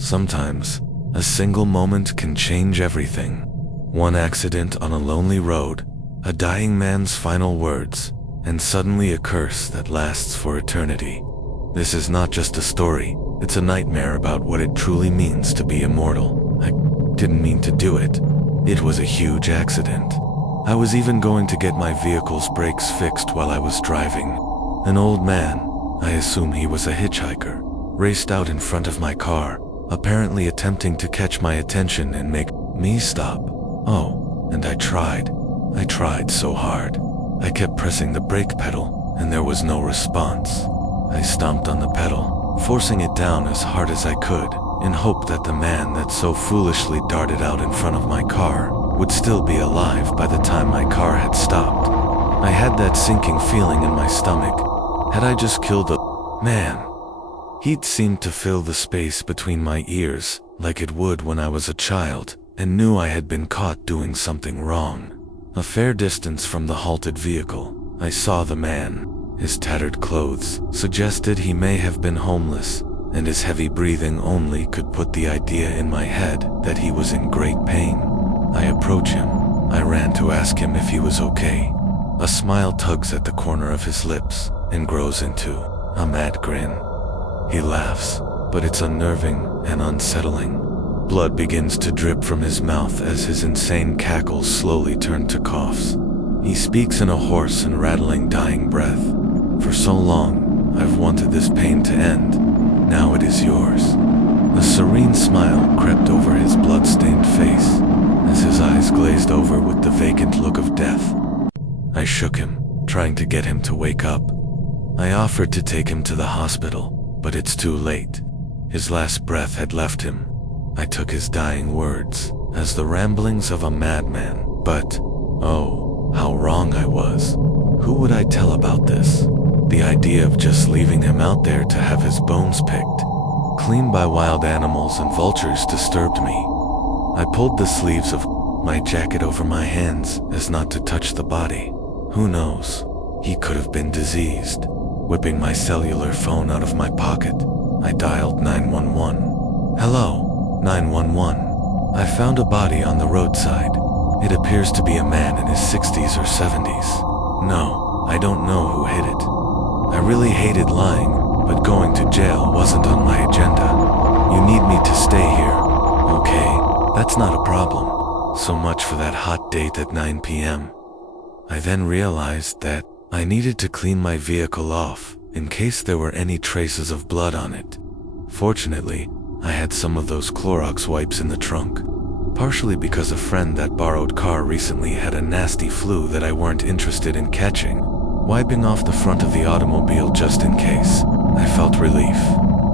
Sometimes, a single moment can change everything. One accident on a lonely road, a dying man's final words, and suddenly a curse that lasts for eternity. This is not just a story, it's a nightmare about what it truly means to be immortal. I didn't mean to do it. It was a huge accident. I was even going to get my vehicle's brakes fixed while I was driving. An old man, I assume he was a hitchhiker, raced out in front of my car, apparently attempting to catch my attention and make me stop. Oh, and I tried so hard. I kept pressing the brake pedal, and there was no response. I stomped on the pedal, forcing it down as hard as I could, in hope that the man that so foolishly darted out in front of my car would still be alive by the time my car had stopped. I had that sinking feeling in my stomach. Had I just killed the man? Heat seemed to fill the space between my ears, like it would when I was a child, and knew I had been caught doing something wrong. A fair distance from the halted vehicle, I saw the man. His tattered clothes suggested he may have been homeless, and his heavy breathing only could put the idea in my head that he was in great pain. I approach him. I ran to ask him if he was okay. A smile tugs at the corner of his lips and grows into a mad grin. He laughs, but it's unnerving and unsettling. Blood begins to drip from his mouth as his insane cackles slowly turn to coughs. He speaks in a hoarse and rattling dying breath. For so long, I've wanted this pain to end. Now it is yours. A serene smile crept over his blood-stained face as his eyes glazed over with the vacant look of death. I shook him, trying to get him to wake up. I offered to take him to the hospital, but it's too late. His last breath had left him. I took his dying words as the ramblings of a madman, but, oh, how wrong I was. Who would I tell about this? The idea of just leaving him out there to have his bones picked clean by wild animals and vultures disturbed me. I pulled the sleeves of my jacket over my hands as not to touch the body. Who knows? He could have been diseased. Whipping my cellular phone out of my pocket, I dialed 911. Hello, 911. I found a body on the roadside. It appears to be a man in his 60s or 70s. No, I don't know who hit it. I really hated lying, but going to jail wasn't on my agenda. You need me to stay here. Okay, that's not a problem. So much for that hot date at 9 p.m. I then realized that I needed to clean my vehicle off in case there were any traces of blood on it. Fortunately, I had some of those Clorox wipes in the trunk, partially because a friend that borrowed car recently had a nasty flu that I weren't interested in catching. Wiping off the front of the automobile just in case, I felt relief.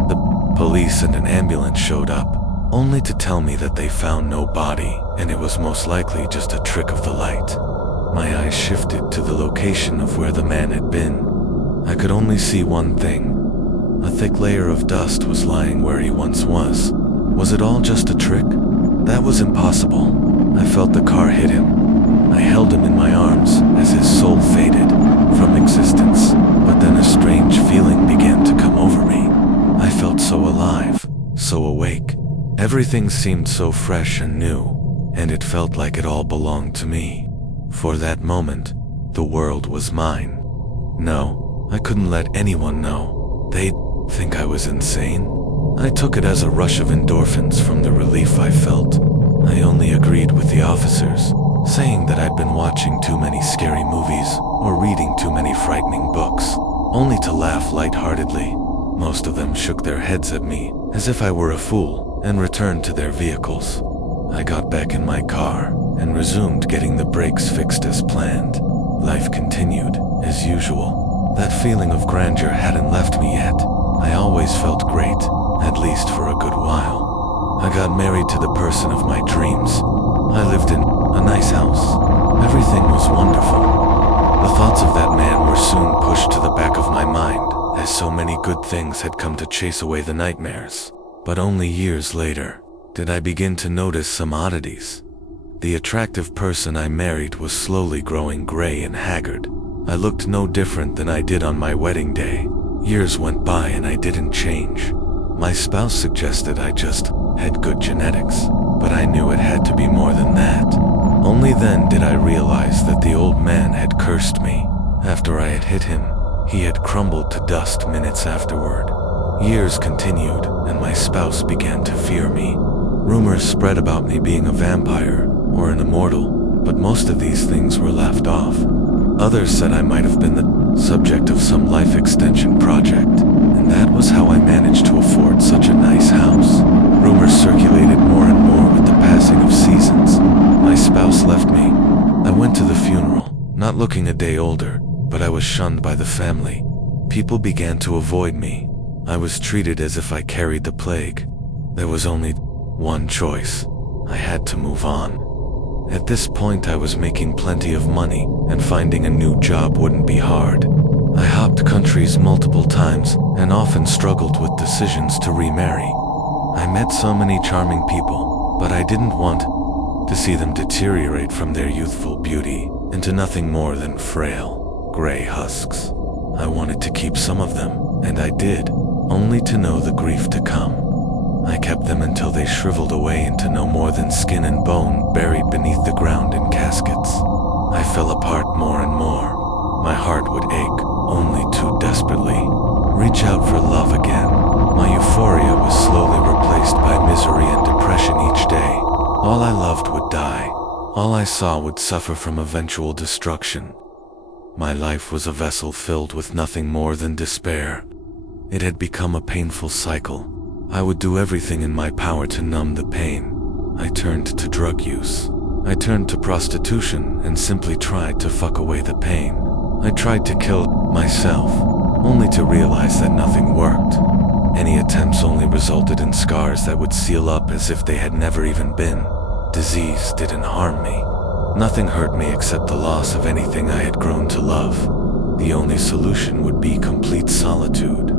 The police and an ambulance showed up, only to tell me that they found no body and it was most likely just a trick of the light. My eyes shifted to the location of where the man had been. I could only see one thing. A thick layer of dust was lying where he once was. Was it all just a trick? That was impossible. I felt the car hit him. I held him in my arms as his soul faded from existence, but then a strange feeling began to come over me. I felt so alive, so awake. Everything seemed so fresh and new, and it felt like it all belonged to me. For that moment, the world was mine. No, I couldn't let anyone know. They'd think I was insane. I took it as a rush of endorphins from the relief I felt. I only agreed with the officers, saying that I'd been watching too many scary movies or reading too many frightening books, only to laugh lightheartedly. Most of them shook their heads at me as if I were a fool and returned to their vehicles. I got back in my car and resumed getting the brakes fixed as planned. Life continued as usual. That feeling of grandeur hadn't left me yet. I always felt great, at least for a good while. I got married to the person of my dreams. I lived in a nice house. Everything was wonderful. The thoughts of that man were soon pushed to the back of my mind, as so many good things had come to chase away the nightmares. But only years later did I begin to notice some oddities. The attractive person I married was slowly growing gray and haggard. I looked no different than I did on my wedding day. Years went by and I didn't change. My spouse suggested I just had good genetics, but I knew it had to be more than that. Only then did I realize that the old man had cursed me. After I had hit him, he had crumbled to dust minutes afterward. Years continued, and my spouse began to fear me. Rumors spread about me being a vampire or an immortal, but most of these things were laughed off. Others said I might have been the subject of some life extension project, and that was how I managed to afford such a nice house. Rumors circulated more and more with the passing of seasons. My spouse left me. I went to the funeral, not looking a day older, but I was shunned by the family. People began to avoid me. I was treated as if I carried the plague. There was only one choice. I had to move on. At this point I was making plenty of money, and finding a new job wouldn't be hard. I hopped countries multiple times, and often struggled with decisions to remarry. I met so many charming people, but I didn't want to see them deteriorate from their youthful beauty into nothing more than frail, gray husks. I wanted to keep some of them, and I did, only to know the grief to come. I kept them until they shriveled away into no more than skin and bone buried beneath the ground in caskets. I fell apart more and more. My heart would ache only too desperately. Reach out for love again. My euphoria was slowly replaced by misery and depression each day. All I loved would die. All I saw would suffer from eventual destruction. My life was a vessel filled with nothing more than despair. It had become a painful cycle. I would do everything in my power to numb the pain. I turned to drug use. I turned to prostitution and simply tried to fuck away the pain. I tried to kill myself, only to realize that nothing worked. Any attempts only resulted in scars that would seal up as if they had never even been. Disease didn't harm me. Nothing hurt me except the loss of anything I had grown to love. The only solution would be complete solitude.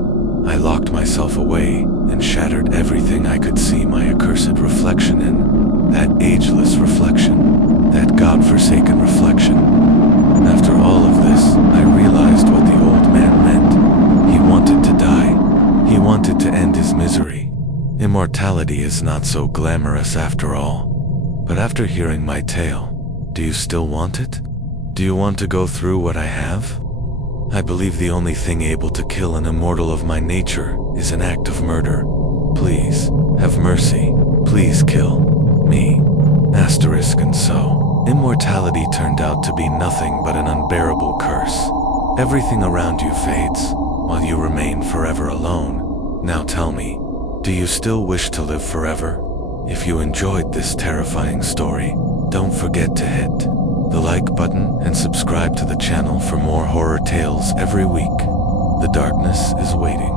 I locked myself away and shattered everything I could see my accursed reflection in. That ageless reflection. That God-forsaken reflection. After all of this, I realized what the old man meant. He wanted to die. He wanted to end his misery. Immortality is not so glamorous after all. But after hearing my tale, do you still want it? Do you want to go through what I have? I believe the only thing able to kill an immortal of my nature is an act of murder. Please, have mercy. Please kill me. Asterisk. And so, immortality turned out to be nothing but an unbearable curse. Everything around you fades, while you remain forever alone. Now tell me, do you still wish to live forever? If you enjoyed this terrifying story, don't forget to hit the like button and subscribe to the channel for more horror tales every week. The darkness is waiting.